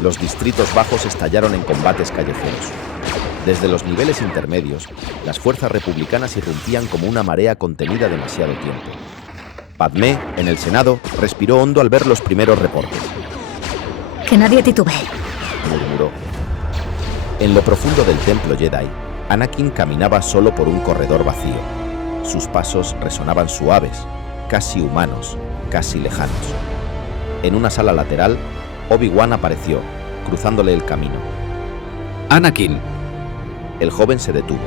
Los distritos bajos estallaron en combates callejeros. Desde los niveles intermedios, las fuerzas republicanas irrumpían como una marea contenida demasiado tiempo. Padmé, en el Senado, respiró hondo al ver los primeros reportes. Que nadie titubee, murmuró. En lo profundo del templo Jedi, Anakin caminaba solo por un corredor vacío. Sus pasos resonaban suaves, casi humanos, casi lejanos. En una sala lateral, Obi-Wan apareció, cruzándole el camino. Anakin. El joven se detuvo.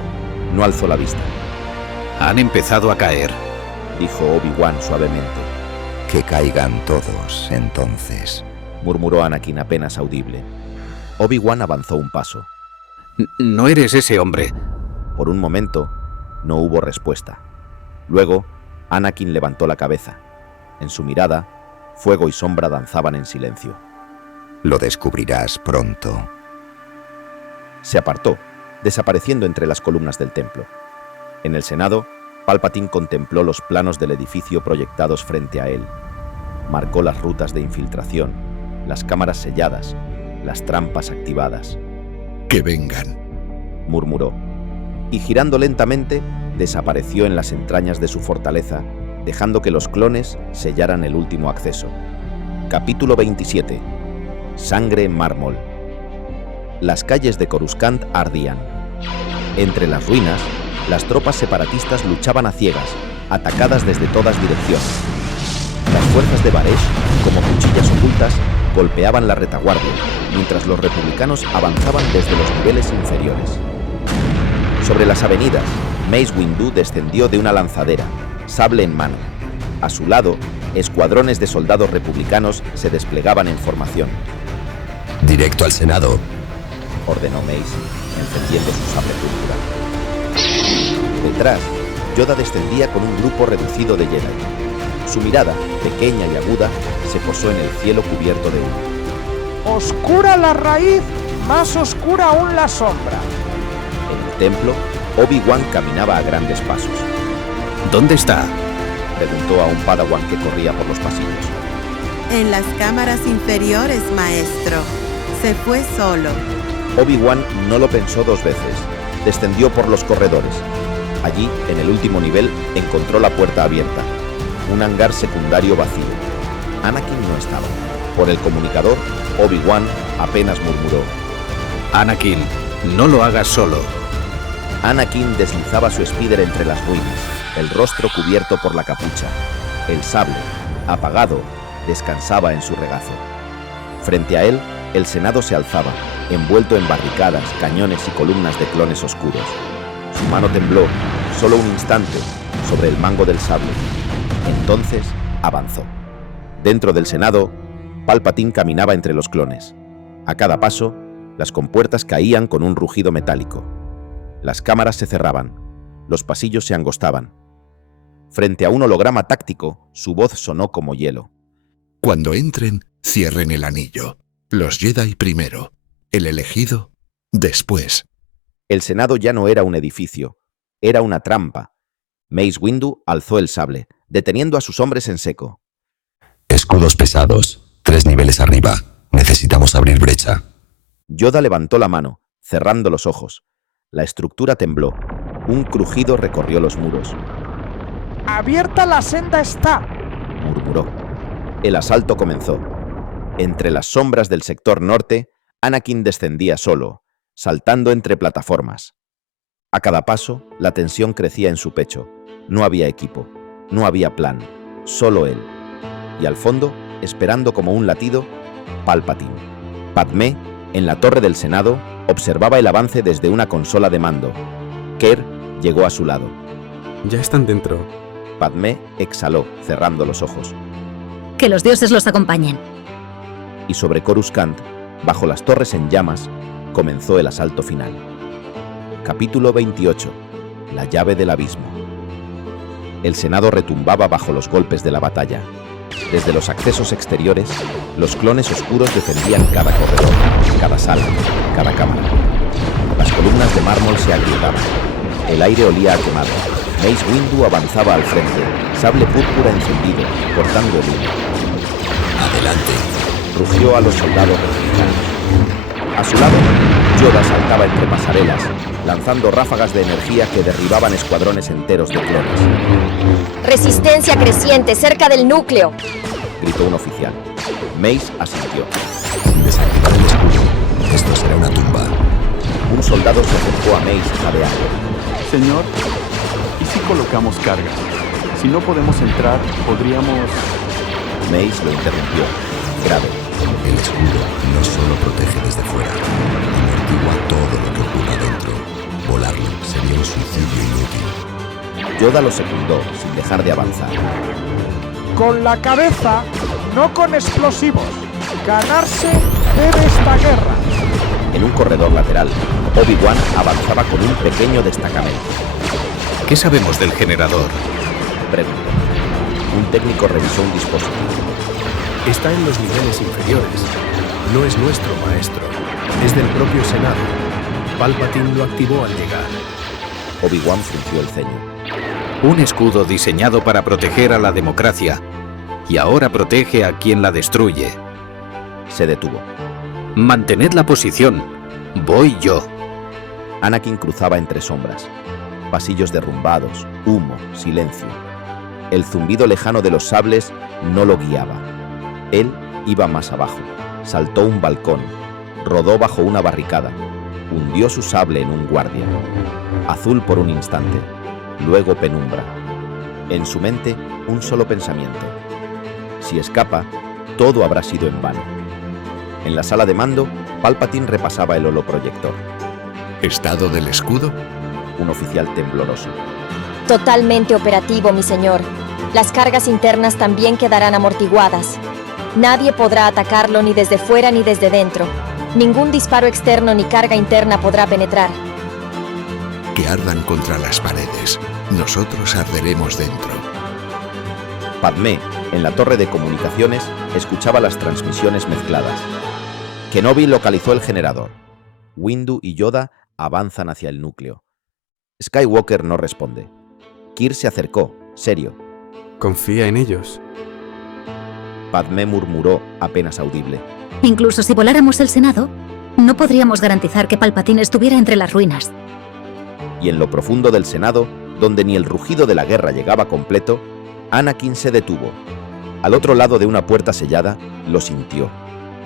No alzó la vista. Han empezado a caer, dijo Obi-Wan suavemente. Que caigan todos, entonces, murmuró Anakin apenas audible. Obi-Wan avanzó un paso. No eres ese hombre. Por un momento, no hubo respuesta. Luego, Anakin levantó la cabeza. En su mirada, fuego y sombra danzaban en silencio. Lo descubrirás pronto. Se apartó, desapareciendo entre las columnas del templo. En el Senado, Palpatine contempló los planos del edificio proyectados frente a él. Marcó las rutas de infiltración, las cámaras selladas, las trampas activadas. Que vengan, murmuró, y girando lentamente, desapareció en las entrañas de su fortaleza, dejando que los clones sellaran el último acceso. Capítulo 27. Sangre en mármol. Las calles de Coruscant ardían. Entre las ruinas, las tropas separatistas luchaban a ciegas, atacadas desde todas direcciones. Las fuerzas de Baresh, como cuchillas ocultas, golpeaban la retaguardia, mientras los republicanos avanzaban desde los niveles inferiores. Sobre las avenidas, Mace Windu descendió de una lanzadera, sable en mano. A su lado, escuadrones de soldados republicanos se desplegaban en formación. Directo al Senado, ordenó Mace, encendiendo su sable púrpura. Detrás, Yoda descendía con un grupo reducido de Jedi. Su mirada, pequeña y aguda, se posó en el cielo cubierto de humo. Oscura la raíz, más oscura aún la sombra. En el templo, Obi-Wan caminaba a grandes pasos. ¿Dónde está?, preguntó a un Padawan que corría por los pasillos. En las cámaras inferiores, maestro. Se fue solo. Obi-Wan no lo pensó dos veces. Descendió por los corredores. Allí, en el último nivel, encontró la puerta abierta. Un hangar secundario vacío. Anakin no estaba. Por el comunicador, Obi-Wan apenas murmuró: Anakin, no lo hagas solo. Anakin deslizaba su speeder entre las ruinas, el rostro cubierto por la capucha. El sable, apagado, descansaba en su regazo. Frente a él, el Senado se alzaba, envuelto en barricadas, cañones y columnas de clones oscuros. Su mano tembló, solo un instante, sobre el mango del sable. Entonces, avanzó. Dentro del Senado, Palpatine caminaba entre los clones. A cada paso, las compuertas caían con un rugido metálico. Las cámaras se cerraban, los pasillos se angostaban. Frente a un holograma táctico, su voz sonó como hielo. Cuando entren, cierren el anillo. Los Jedi primero, el elegido después. El Senado ya no era un edificio, era una trampa. Mace Windu alzó el sable, deteniendo a sus hombres en seco. Escudos pesados, 3 niveles arriba. Necesitamos abrir brecha. Yoda levantó la mano, cerrando los ojos. La estructura tembló. Un crujido recorrió los muros. ¡Abierta la senda está!, murmuró. El asalto comenzó. Entre las sombras del sector norte, Anakin descendía solo, saltando entre plataformas. A cada paso, la tensión crecía en su pecho. No había equipo, no había plan, solo él. Y al fondo, esperando como un latido, Palpatine. Padmé, en la torre del Senado, observaba el avance desde una consola de mando. Ker llegó a su lado. Ya están dentro. Padmé exhaló, cerrando los ojos. Que los dioses los acompañen. Y sobre Coruscant, bajo las torres en llamas, comenzó el asalto final. Capítulo 28. La llave del abismo. El Senado retumbaba bajo los golpes de la batalla. Desde los accesos exteriores, los clones oscuros defendían cada corredor, cada sala, cada cámara. Las columnas de mármol se agrietaban. El aire olía a quemado. Mace Windu avanzaba al frente, sable púrpura encendido, cortando el humo. Adelante, rugió a los soldados republicanos. A su lado, Yoda saltaba entre pasarelas, lanzando ráfagas de energía que derribaban escuadrones enteros de clones. Resistencia creciente cerca del núcleo, gritó un oficial. Mace asintió. Sin desactivar el escudo, esto será una tumba. Un soldado se acercó a Mace jadeando. Señor, ¿y si colocamos carga? Si no podemos entrar, podríamos... Mace lo interrumpió, grave. El escudo no solo protege desde fuera, amortigua todo lo que ocurra dentro. Volarlo sería un suicidio inútil. Yoda lo secundó, sin dejar de avanzar. Con la cabeza, no con explosivos. Ganarse debe esta guerra. En un corredor lateral, Obi-Wan avanzaba con un pequeño destacamento. ¿Qué sabemos del generador? Preguntó. Un técnico revisó un dispositivo. Está en los niveles inferiores. No es nuestro, maestro. Es del propio Senado. Palpatine lo activó al llegar. Obi-Wan frunció el ceño. Un escudo diseñado para proteger a la democracia. Y ahora protege a quien la destruye. Se detuvo. Mantened la posición. Voy yo. Anakin cruzaba entre sombras. Pasillos derrumbados, humo, silencio. El zumbido lejano de los sables no lo guiaba. Él iba más abajo. Saltó un balcón. Rodó bajo una barricada. Hundió su sable en un guardia. Azul por un instante. Luego penumbra. En su mente, un solo pensamiento. Si escapa, todo habrá sido en vano. En la sala de mando, Palpatine repasaba el holoproyector. ¿Estado del escudo? Un oficial tembloroso. Totalmente operativo, mi señor. Las cargas internas también quedarán amortiguadas. Nadie podrá atacarlo ni desde fuera ni desde dentro. Ningún disparo externo ni carga interna podrá penetrar. Que ardan contra las paredes. Nosotros arderemos dentro. Padmé, en la torre de comunicaciones, escuchaba las transmisiones mezcladas. Kenobi localizó el generador. Windu y Yoda avanzan hacia el núcleo. Skywalker no responde. Kir se acercó, serio. Confía en ellos. Padmé murmuró, apenas audible. Incluso si voláramos el Senado, no podríamos garantizar que Palpatine estuviera entre las ruinas. Y en lo profundo del Senado, donde ni el rugido de la guerra llegaba completo, Anakin se detuvo. Al otro lado de una puerta sellada, lo sintió.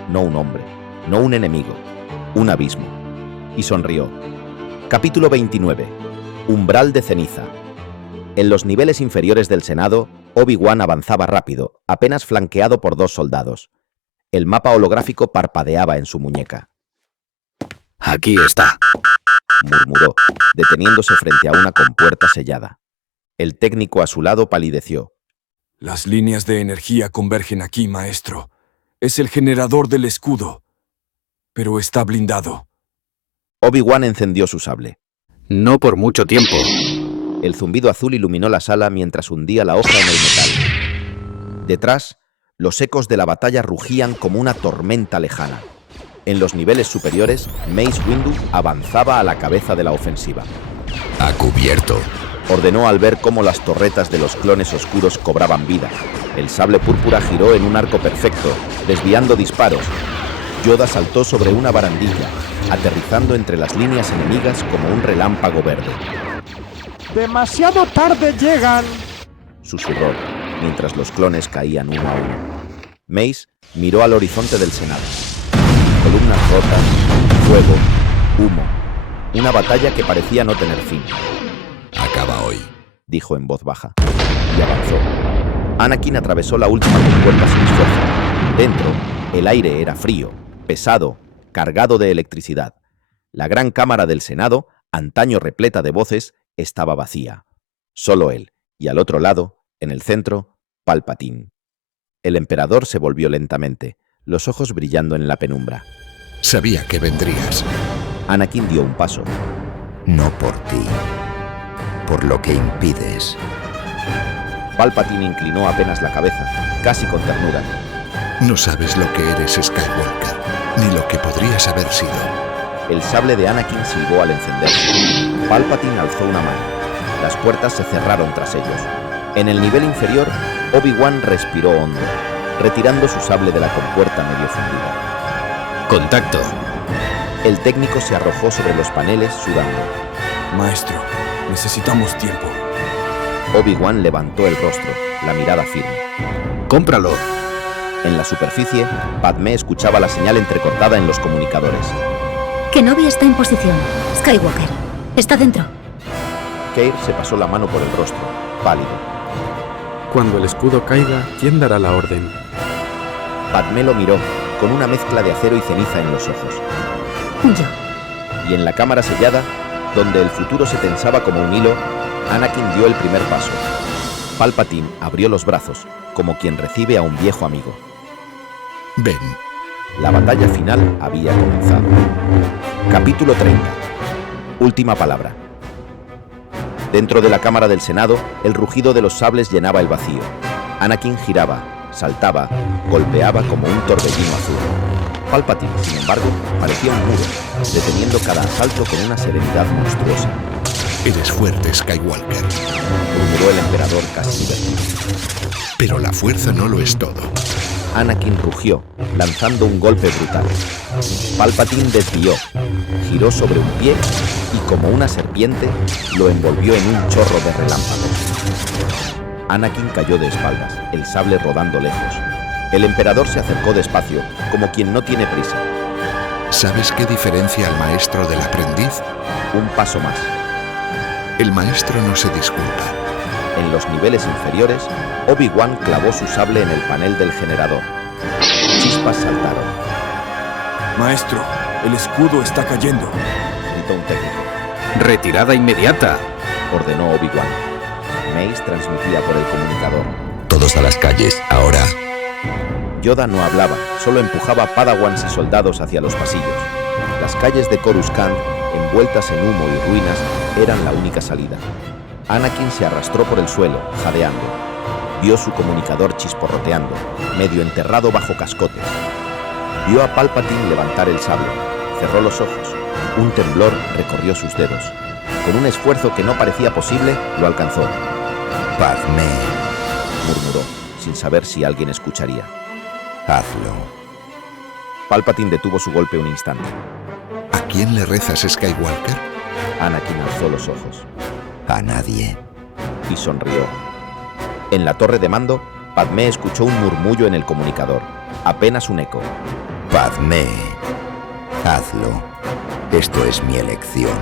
No un hombre, no un enemigo, un abismo. Y sonrió. Capítulo 29. Umbral de ceniza. En los niveles inferiores del Senado, Obi-Wan avanzaba rápido, apenas flanqueado por 2 soldados. El mapa holográfico parpadeaba en su muñeca. Aquí está, murmuró, deteniéndose frente a una compuerta sellada. El técnico a su lado palideció. Las líneas de energía convergen aquí, maestro. Es el generador del escudo. Pero está blindado. Obi-Wan encendió su sable. No por mucho tiempo. El zumbido azul iluminó la sala mientras hundía la hoja en el metal. Detrás, los ecos de la batalla rugían como una tormenta lejana. En los niveles superiores, Mace Windu avanzaba a la cabeza de la ofensiva. ¡A cubierto!, ordenó al ver cómo las torretas de los clones oscuros cobraban vida. El sable púrpura giró en un arco perfecto, desviando disparos. Yoda saltó sobre una barandilla, aterrizando entre las líneas enemigas como un relámpago verde. ¡Demasiado tarde llegan!, susurró, mientras los clones caían uno a uno. Mace miró al horizonte del Senado. Columnas rotas, fuego, humo. Una batalla que parecía no tener fin. Acaba hoy, dijo en voz baja, y avanzó. Anakin atravesó la última compuerta sin esfuerzo. Dentro, el aire era frío, pesado, cargado de electricidad. La gran cámara del Senado, antaño repleta de voces, estaba vacía. Solo él, y al otro lado, en el centro, Palpatine. El emperador se volvió lentamente, los ojos brillando en la penumbra. Sabía que vendrías. Anakin dio un paso. No por ti, por lo que impides. Palpatine inclinó apenas la cabeza, casi con ternura. No sabes lo que eres, Skywalker, ni lo que podrías haber sido. El sable de Anakin silbó al encenderse. Palpatine alzó una mano. Las puertas se cerraron tras ellos. En el nivel inferior, Obi-Wan respiró hondo, retirando su sable de la compuerta medio fundida. ¡Contacto! El técnico se arrojó sobre los paneles, sudando. Maestro, necesitamos tiempo. Obi-Wan levantó el rostro, la mirada firme. ¡Cómpralo! En la superficie, Padmé escuchaba la señal entrecortada en los comunicadores. Kenobi está en posición. Skywalker, está dentro. Keir se pasó la mano por el rostro, pálido. Cuando el escudo caiga, ¿quién dará la orden? Padmé lo miró, con una mezcla de acero y ceniza en los ojos. Yo. Y en la cámara sellada, donde el futuro se tensaba como un hilo, Anakin dio el primer paso. Palpatine abrió los brazos, como quien recibe a un viejo amigo. Ven. La batalla final había comenzado. Capítulo 30. Última palabra. Dentro de la Cámara del Senado, el rugido de los sables llenaba el vacío. Anakin giraba, saltaba, golpeaba como un torbellino azul. Palpatine, sin embargo, parecía un muro, deteniendo cada asalto con una serenidad monstruosa. Eres fuerte, Skywalker, murmuró el emperador Cassiver. Pero la fuerza no lo es todo. Anakin rugió, lanzando un golpe brutal. Palpatine desvió, giró sobre un pie y, como una serpiente, lo envolvió en un chorro de relámpagos. Anakin cayó de espaldas, el sable rodando lejos. El emperador se acercó despacio, como quien no tiene prisa. ¿Sabes qué diferencia al maestro del aprendiz? Un paso más. El maestro no se disculpa. En los niveles inferiores, Obi-Wan clavó su sable en el panel del generador. Chispas saltaron. Maestro, el escudo está cayendo, gritó un técnico. ¡Retirada inmediata!, ordenó Obi-Wan. Mace transmitía por el comunicador. Todos a las calles, ahora. Yoda no hablaba, solo empujaba padawans y soldados hacia los pasillos. Las calles de Coruscant, envueltas en humo y ruinas, eran la única salida. Anakin se arrastró por el suelo, jadeando. Vio su comunicador chisporroteando, medio enterrado bajo cascotes. Vio a Palpatine levantar el sable. Cerró los ojos. Un temblor recorrió sus dedos. Con un esfuerzo que no parecía posible, lo alcanzó. Padmé, murmuró, sin saber si alguien escucharía. Hazlo. Palpatine detuvo su golpe un instante. ¿A quién le rezas, Skywalker? Anakin alzó los ojos. A nadie. Y sonrió. En la torre de mando, Padmé escuchó un murmullo en el comunicador. Apenas un eco. Padmé, hazlo. Esto es mi elección.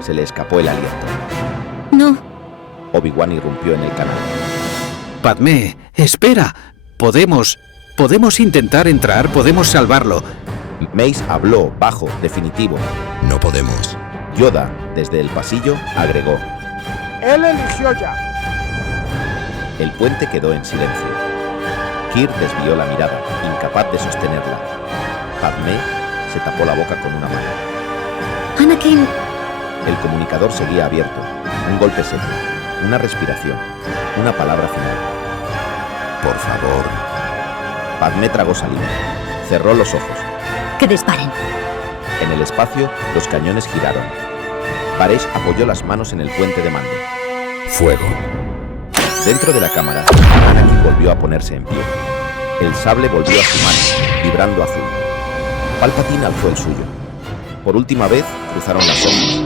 Se le escapó el aliento. No. Obi-Wan irrumpió en el canal. Padmé, espera. Podemos intentar entrar, podemos salvarlo. Mace habló, bajo, definitivo. No podemos. Yoda, desde el pasillo, agregó. Él eligió ya. El puente quedó en silencio. Kir desvió la mirada, incapaz de sostenerla. Padmé se tapó la boca con una mano. Anakin. El comunicador seguía abierto. Un golpe seco, una respiración, una palabra final. Por favor. Padmé tragó saliva. Cerró los ojos. Que disparen. En el espacio, los cañones giraron. Paresh apoyó las manos en el puente de mando. Fuego. Dentro de la cámara, Anakin volvió a ponerse en pie. El sable volvió a su mano, vibrando azul. Palpatine alzó el suyo. Por última vez, cruzaron las hojas.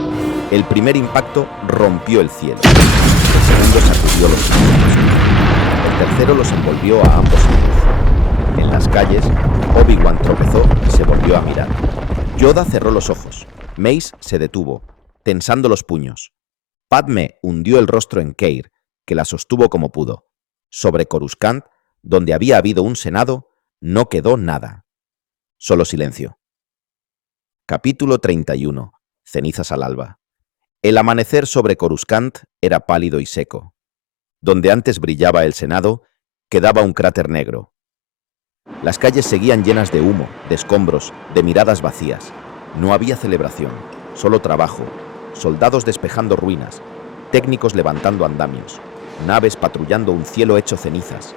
El primer impacto rompió el cielo. El segundo sacudió los cielos. El tercero los envolvió a ambos lados. En las calles, Obi-Wan tropezó y se volvió a mirar. Yoda cerró los ojos. Mace se detuvo, tensando los puños. Padmé hundió el rostro en Keir, que la sostuvo como pudo. Sobre Coruscant, donde había habido un senado, no quedó nada. Solo silencio. Capítulo 31. Cenizas al alba. El amanecer sobre Coruscant era pálido y seco. Donde antes brillaba el senado, quedaba un cráter negro. Las calles seguían llenas de humo, de escombros, de miradas vacías. No había celebración, solo trabajo, soldados despejando ruinas, técnicos levantando andamios, naves patrullando un cielo hecho cenizas.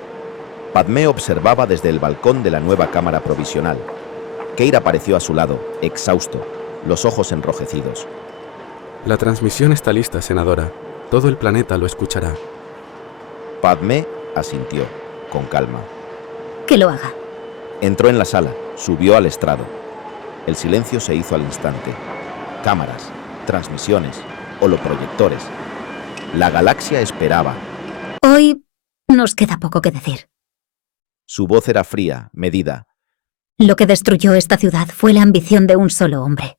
Padmé observaba desde el balcón de la nueva cámara provisional. Keir apareció a su lado, exhausto, los ojos enrojecidos. La transmisión está lista, senadora. Todo el planeta lo escuchará. Padmé asintió, con calma. Que lo haga. Entró en la sala, subió al estrado. El silencio se hizo al instante. Cámaras, transmisiones, holoproyectores. La galaxia esperaba. Hoy nos queda poco que decir. Su voz era fría, medida. Lo que destruyó esta ciudad fue la ambición de un solo hombre.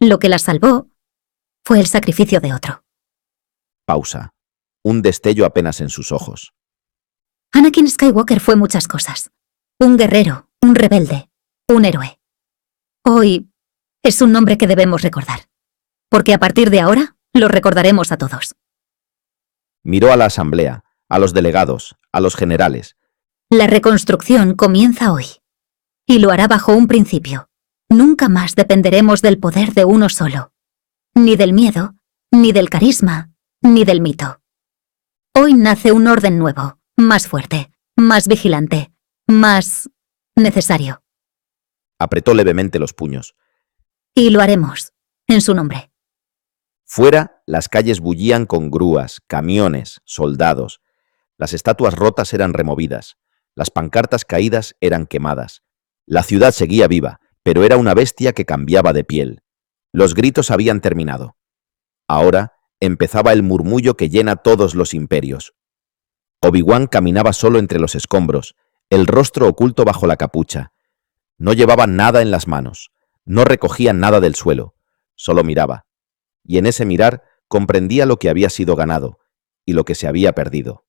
Lo que la salvó fue el sacrificio de otro. Pausa. Un destello apenas en sus ojos. Anakin Skywalker fue muchas cosas. Un guerrero, un rebelde, un héroe. Hoy es un nombre que debemos recordar. Porque a partir de ahora, lo recordaremos a todos. Miró a la asamblea, a los delegados, a los generales. La reconstrucción comienza hoy. Y lo hará bajo un principio. Nunca más dependeremos del poder de uno solo. Ni del miedo, ni del carisma, ni del mito. Hoy nace un orden nuevo, más fuerte, más vigilante, más necesario. Apretó levemente los puños. Y lo haremos, en su nombre. Fuera, las calles bullían con grúas, camiones, soldados. Las estatuas rotas eran removidas. Las pancartas caídas eran quemadas. La ciudad seguía viva, pero era una bestia que cambiaba de piel. Los gritos habían terminado. Ahora empezaba el murmullo que llena todos los imperios. Obi-Wan caminaba solo entre los escombros, el rostro oculto bajo la capucha. No llevaba nada en las manos, no recogía nada del suelo, solo miraba. Y en ese mirar comprendía lo que había sido ganado y lo que se había perdido.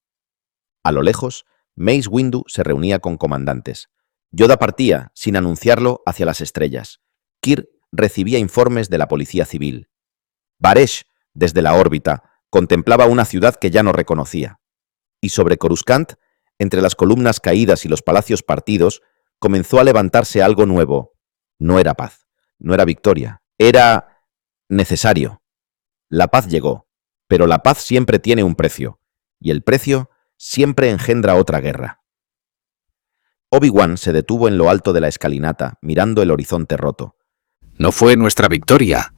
A lo lejos, Mace Windu se reunía con comandantes. Yoda partía, sin anunciarlo, hacia las estrellas. Kir recibía informes de la policía civil. Baresh, desde la órbita, contemplaba una ciudad que ya no reconocía. Y sobre Coruscant, entre las columnas caídas y los palacios partidos, comenzó a levantarse algo nuevo. No era paz, no era victoria, era necesario. La paz llegó, pero la paz siempre tiene un precio, y el precio siempre engendra otra guerra. Obi-Wan se detuvo en lo alto de la escalinata, mirando el horizonte roto. No fue nuestra victoria,